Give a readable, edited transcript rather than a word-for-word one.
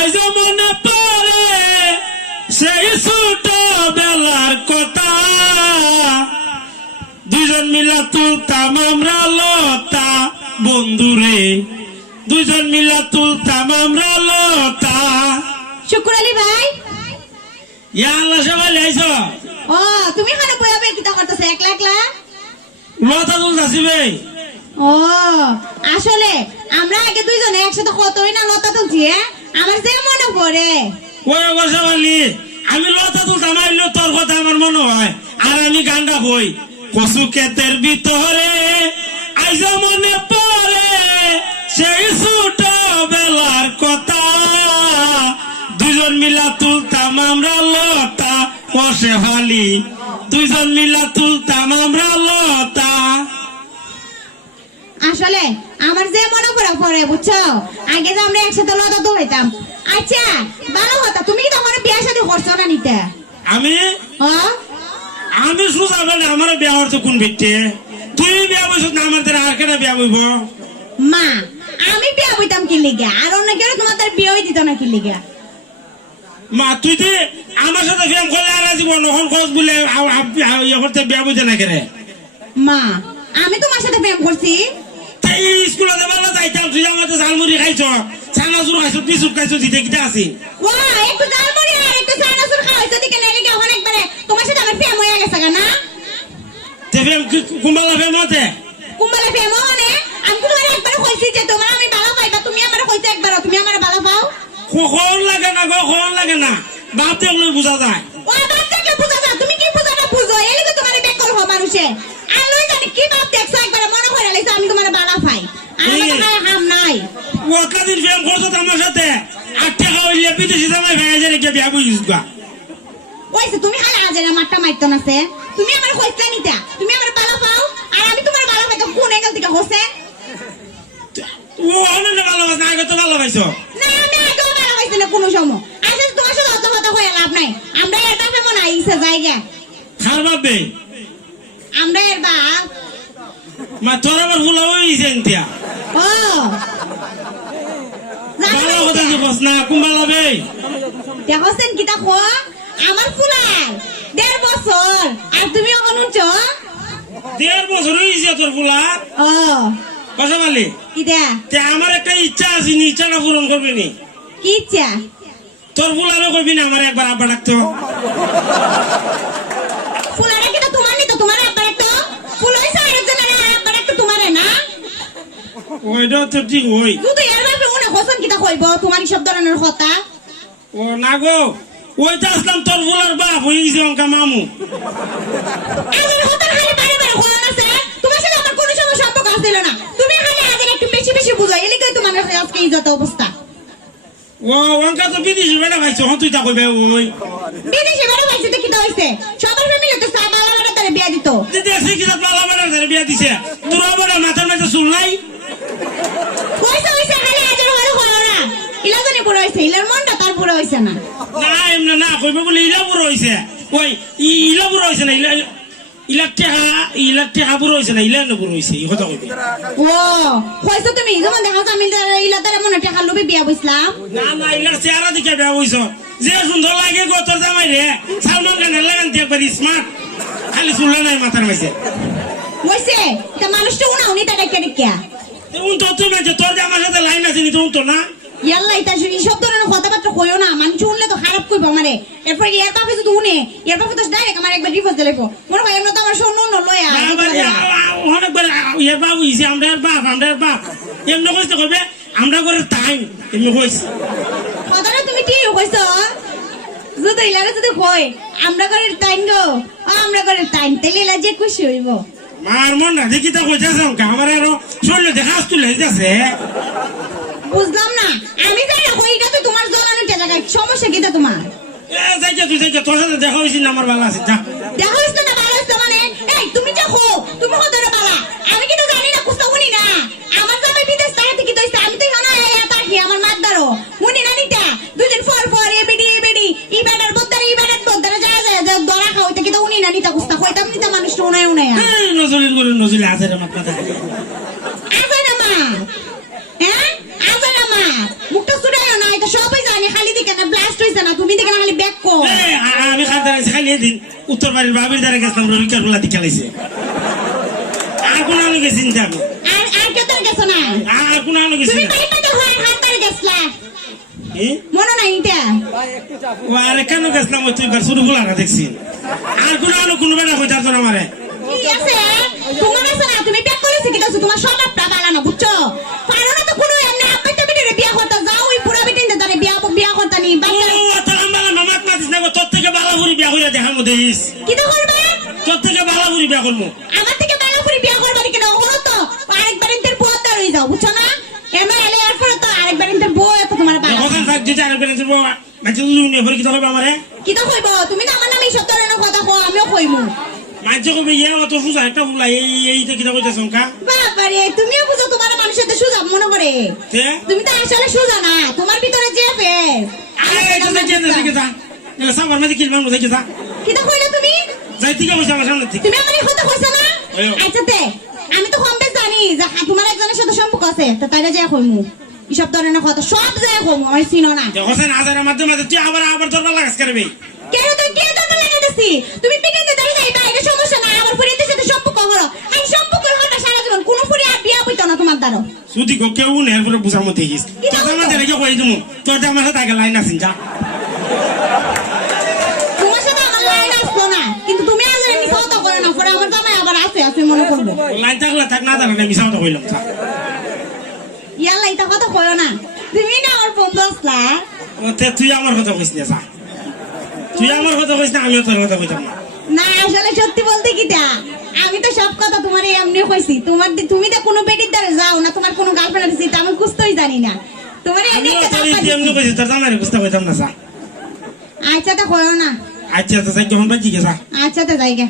আজ মনে পড়ে সেই ছোট বেলার কথা, দুজন মিলা তুলতাম আমরা লতা, বন্ধুরে দুজন মিলা তুলতাম আমরা লতা। শুকুর আলী ভাই, ইয়া আল্লাহ সবাই আইছ। ও তুমি খানে বইয়া বে কিতা করতেছ একলা একলা? লতা তুলতাছি ভাই। ও আসলে আমরা আগে দুইজনে একসাথে কতই না লতা তুলছি, আমার যে মনে পড়ে। ওই অবশ্য বলি আমি লতা তুলতাম, আইলো তোর কথা আমার মনে হয়। আর আমি গানটা কই, কচু ক্ষেতের ভিতরে আইজ মনে পড়ে সেই ছোট বেলার কথা, দুজন মিলা তুলতাম আমরা লতা, কষে ফালি দুজন মিলা তুলতাম আমরা লতা। আসলে আমার যে মনে পড়ে বুঝছো, আগে যে আমরা একসাথে লতা তুলতাম। আচ্ছা ভালো কথা, তুমি কি তখন বিয়ে শাদী করছো না নিতে? আমি আমি সুজাবে না, আমার বিয়া হচ্ছে কোন ভিত্তি? তুই বিয়া বইছ না, আমার দ্বারা আর কেটা বিয়া বইব? মা আমি বিয়ে বইতাম কি লিগে, আর অন্য কেউ তোমাদের বিয়ে দিত না কি লিগে? মা তুই যে আমার সাথে প্রেম করলে আর জীবন নখন খোঁজ বলে ইয়ে করতে বিয়া বইতে না কেরে? মা আমি তোমার সাথে প্রেম করছি? স্কুলে যাবার যাইতাম, তুই আমাদের ঝালমুড়ি খাইছ, চানাচুর খাইছ, বিস্কুট খাইছ, দিতে কিটা আছি? ওয়া একটু জালমুড়ি আর একটু চানাচুর খাওয়াইছো দিকে নেলে কি অনেক একবারে তোমার সাথে আমার প্রেম হয়ে গেছে না? তে প্রেম কুম্বালা প্রেম হতে কুম্বালা প্রেম মানে আমি তোমার একবার কইছি যে তোমার আমি ভালো পাইবা, তুমি আমার কইছো একবার তুমি আমার ভালো পাও? কখন লাগে না গো, কখন লাগে না, বাপ দেখলে বোঝা যায়। ও বাপ দেখলে বোঝা যায়, তুমি কি বোঝা না বুঝো, এলি তো তোমার বেকল হো মানুষে। আর লই জানি কি বাপ দেখছো একবার মনে করে লাইছো আমি তোমার ভালো পাই, আর আমার গায়ে হাম নাই। ওটা দিন প্রেম করছো আমার সাথে, 8 টাকা হইলে বিদেশি জামাই ভাই যায় রেখে বিয়া বইছিস গা। ওইছে তুমি খালি আজেরা মারটা মারতো না সে, তুমি আমার কইছলা নিতা তুমি আমার ভালো পাও, আর আমি তোমার ভালো পাই তো কোন এঙ্গেল থেকে হোসেন? ও অনেক ভালোবাস না, আগে তো ভালোবাসো না আমি আগেও ভালো পাইছি না কোনো সময়। আসলে তোমার সাথে অত কথা হয়ে লাভ নাই, আমরা এর বাপে মনে হয় ইসে জায়গা, খার ভাববে আমরা এর বাপ। মা তোর আবার ভুলা হয়েছে এনতিয়া ও ভালো কথা যে বস না কুম্বালাবে দেখছেন কিতা খো আমার ফুলার 1.5 বছর, আর তুমি এখন উঠছ 1.5 বছর হয়েছে তোর ফুলা। ও কথা বলি কিতা তে আমার একটা ইচ্ছা আছে, নি ইচ্ছাটা পূরণ করবি নি? কি ইচ্ছা? তোর ফুলারে কইবি না আমার একবার আব্বা ডাকতো? ফুলারে কিতা তোমার নি তো তোমার আব্বার একটা ফুল হইছে, আরেকজনের আব্বার একটা তোমারে না? ওইটা তো ঠিক হই। তুই এর বাপে উনি হোসেন কিতা কইব তোমার সব ধরনের কথা? ও না গো, ওইটা আসলাম তোর ফুলার বাপ হয়ে গেছে অঙ্কা মামু। আমার হতার খালি বারে বারে হলো না স্যার, তোমার সাথে আমার কোনো সময় সম্পর্ক আছিল না, তুমি খালি আগে একটু বেশি বেশি বুঝো, এলি কই তোমার আজকে ইজ্জত অবস্থা। ও অঙ্কা তো বিদেশি বেড়া ভাইছো, হন তুই তা কইবে ওই বিদেশে বড় ভাইছে তো কিতা হইছে, সবার ফ্যামিলি তো সাবালা বড় তারে বিয়া দিত। দিদি আছে কি পালা বেড়া ধরে বিয়া দিছে, তোর বড় মাথার মধ্যে চুল নাই? হইছে হইছে খালি আজের হলো হলো না, ইলা জানি বড় হইছে, ইলার মনটা তার বড় হইছে না। না এমনি না কইবে বলে ইলা বুড়ো হইছে, ওই ইলা বুড়ো হইছে না, ইলা টেহা বুড়ো হইছে না, ইলা বুড়ো হইছে, এই কথা কইবে। ও হইছে তুমি যেমন দেখা আমি ইলা তারে মনে টাকা লুবি বিয়া বইছলাম। না না ইলার চেহারা দেখে বিয়া হইছ, যে সুন্দর লাগে গো তোর জামাই রে, সালমান খানের লাগান দিয়ে একবার স্মার্ট, খালি চুল নাই মাথার মাঝে। হইছে তা মানুষটা উনা উনি তা ডাকে ডাকিয়া উন তো তুমি তোর যে আমার সাথে লাইন আছে নি তো তো না? ইয়াল্লা এটা সব ধরনের কথাবার্তা কইও না, মানুষ শুনলে তো খারাপ কইব আমারে। এরপর ইয়ার বাপে যদি উনে, ইয়ার বাপে তো ডাইরেক্ট আমার একবার ডিভোর্স দিলে মনে হয় এমন তো আমার শোনো ন লয়া অনেকবার ইয়ার বাবু হইছে, আমরা বাপ এমনি কইতে কইবে আমরা করে টাইম এমনি কইছে। কথাটা তুমি ঠিক কইছো, যদি ইলারে যদি কই আমরা করে টাইম গো, আমরা করে টাইম তেলে ইলা যে খুশি হইব। মার মন না দেখি তো কইতাছ আমার আরো শরীর দেখা তুলে যাচ্ছে। বুঝলাম না আমি জানি না কইটা তো তোমার জ্বলানো জায়গা, সমস্যা কিটা তোমার? এ যাইতে তুই যাইতে তোর সাথে দেখা হইছে না, আমার ভালো আছে যা। দেখা হইছে না ভালো হইছে মানে এই তুমি যা হো তুমি কত বালা, আমি কিন্তু জানি না কুস্তা উনি না, আমার জামাই বিদেশ থেকে কি কইছে আমি তো জানা তার কি আমার মাতদারও উনি না নিতা দুদিন পর এবিডি ইবাডার বদ্দারে যা দরা খাওইতে কি তো উনি না নিতা কুস্তা কইতাম নিতা মানুষ তো উনায় নজরির করে নজরিল আছে রে মাথা থাকে আছে না মা, হ্যাঁ আছে না মা, মুখটা সুরাইও না এটা সবাই জানে। আমি এদিন উত্তর বাড়ির বাবির দ্বারা গেছিলাম রবিকার গুলা দিকে লাইছে আর কোন আমি গেছি চিন্তা আমি আর কেউ তোর গেছো না আর কোন আমি গেছি তুমি না পাইপা তো হয় হাত ধরে গেছলা মনে নাই এটা ও আরে কেন গেছিলাম ওই তুই শুরু গুলা না দেখছি আর কোন আমি কোনো বেটা কইতার তো আমারে ঠিক আছে তোমার আছে না তুমি প্যাক করেছ কি দাও তোমার স্বভাবটা ভালো না বুঝছো পারো না তো কোনো এমনি আব্বাইতে বিটিরে বিয়া করতে যাও ওই পুরা বিটিনতে তারে বিয়া করতে নি বাচ্চা ও তো আমার মামাক মাতিস না তোর থেকে বালাপুরি বিয়া কইরা দেখার মধ্যে দিস কি তো করবে তোর থেকে বালাপুরি বিয়া করবো আমার থেকে বালাপুরি বিয়া করবে কেন হলো তো আরেকবার ইন্টার বউটা হই যাও বুঝছো না এমন এলে আর পরে তো আরেকবার ইন্টার বউ এত তোমার বালা ওখান থাক যে আর বেরেন্স বউ মাঝে লুনে ভরে কি তো হবে আমারে কি তো কইব তুমি তো আমার নামে সব ধরনের কথা কও আমিও কইমু মাঝে কবে ইয়া অত সুজা একটা ফুলা এইটা কি কইতে সংখ্যা বাবারে তুমিও বুঝো তোমার মানুষের সাথে সুজা মনে করে তে তুমি তো আসলে সুজা না তোমার ভিতরে যে ফেস আরে এটা দেখে দেখে যা এটা সাবার মাঝে কি মান দেখে যা কি তো কইলে তুমি যাই থেকে বসে আমার সামনে থেকে তুমি আমার এই কথা কইছ না ওইও। আচ্ছা তে আমি তো কম বেশ জানি যে তোমার একজনের সাথে সম্পর্ক আছে তা তাইলে যা কইমু এসব ধরনের কথা সব যায় কইমু আমি চিনো না হোসেন হাজারের মাধ্যমে তুই আবার দরবার লাগাস করবি কেন তুই কে দরকার লাগাইতেছি তুমি পিকেতে দাঁড়িয়ে যাইবা এটা সমস্যা না আমার ফরিদের সাথে সম্পর্ক হলো আমি সম্পর্ক হলো সারা জীবন কোন ফরি আর বিয়া হইতো না তোমার দ্বারা সুদি গো কেউ নের পরে বুঝার মধ্যে গিস তোর আমাদের রেখে কই দিমু তোর আমার সাথে আগে লাইন আছিস যা তোমার সাথে আমার লাইন আসলো না কিন্তু তুমি আজ মিছা কথা করে না পরে আমার জামাই আবার আছে মনে করবো লাইন থাকলে থাক না থাকলে মিশা কথা কইলাম থাক ইয়াল্লা এটা কথা কয়ো না তুমি না আমার বন্ধু আসলা তে তুই আমার কথা কইস না যা তুই আমার কথা কইস না আমিও তোর কথা কইতাম না না আসলে সত্যি বলতে কিটা আমি তো সব কথা তোমার এমনি কইছি তুমি তো কোনো বেটির দ্বারা যাও না তোমার কোনো গার্লফ্রেন্ড আছে এটা আমি বুঝতেই জানি না তোমার এমনি আমিও একটা তোর চাপা এমনি দিছি। কইছি তোর জামাইরে বুঝতে কইতাম না যা আচ্ছা তা কয়ো না আচ্ছা তো যাই যখন বাজি গেছা আচ্ছা তা জায়গা